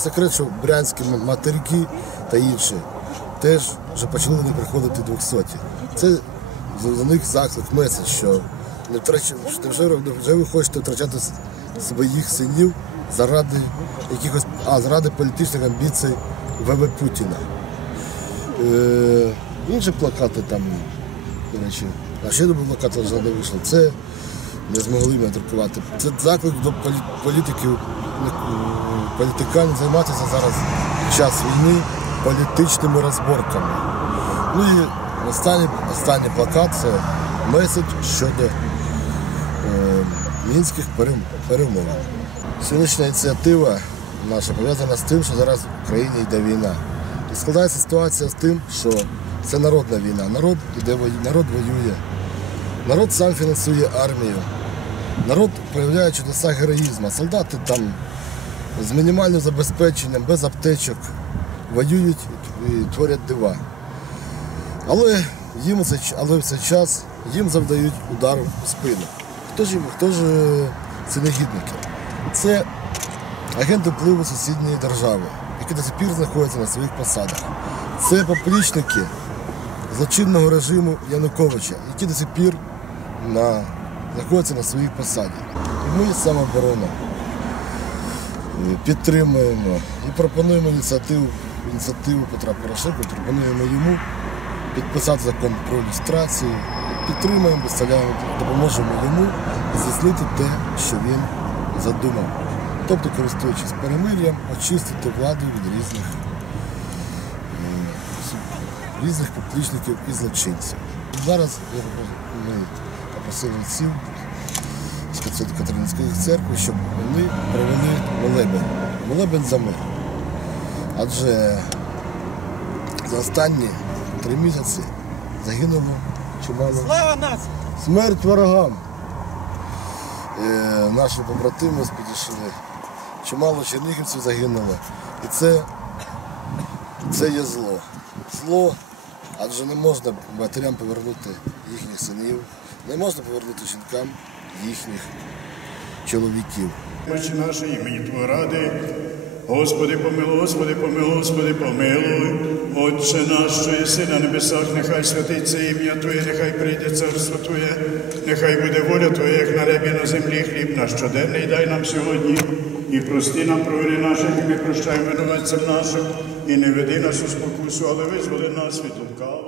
секрет, що брянські материки та інші теж вже почали не приходити 200. Це за них заклик, меседж, що не втрач... що вже, вже ви хочете втрачати своїх синів заради якихось а, заради політичних амбіцій ВВ Путіна. Е, інші плакати там, до речі, а ще один плакат вже не вийшло. Це не змогли ми друкувати. Це заклик до політиків, політиканів займатися зараз час війни політичними розборками. Ну і останній, останній плакат це меседж щодо е, мінських перем- перемовин. Сьогоднішня ініціатива наша пов'язана з тим, що зараз в країні йде війна. І складається ситуація з тим, що це народна війна. Народ іде народ воює. Народ сам фінансує армію. Народ проявляє чудеса героїзму. Солдати там з мінімальним забезпеченням, без аптечок, воюють і творять дива. Але їм але в цей час їм завдають удар у спину. Хто ж? Хто ж е, це негідники? Це агенти впливу сусідньої держави, які до сих пір знаходяться на своїх посадах. Це поплічники злочинного режиму Януковича, які до сих пір на, знаходяться на своїй посаді. І ми самооборона підтримуємо і пропонуємо ініціативу, ініціативу Петра Порошенка, пропонуємо йому підписати закон про ілюстрацію, підтримуємо, представляємо, допоможемо йому здійснити те, що він задумав. Тобто, користуючись перемир'ям, очистити владу від різних, різних поплічників і злочинців. Зараз я попро- ми з Катеринської церкви, щоб вони провели молебень. Молебень за мир. Адже за останні три місяці загинуло чимало. Слава нації! Смерть ворогам. Е, наші побратими підійшли. Чимало чернігівців загинуло. І це, це є зло. Зло, адже не можна матерям повернути їхніх синів, не можна повернути жінкам їхніх чоловіків. Отче наше імені Твого ради. Господи, помилуй, Господи, помилуй, Господи, помилуй. Отче наш, що єси на небесах, нехай святиться ім'я Твоє, нехай прийде царство Твоє, нехай буде воля Твоя, як на небі, на землі, хліб наш щоденний дай нам сьогодні. І прости нам провини наші, і ми прощаємо винуватцям нашим, і не веди нас у спокусу, але визволи нас від лука.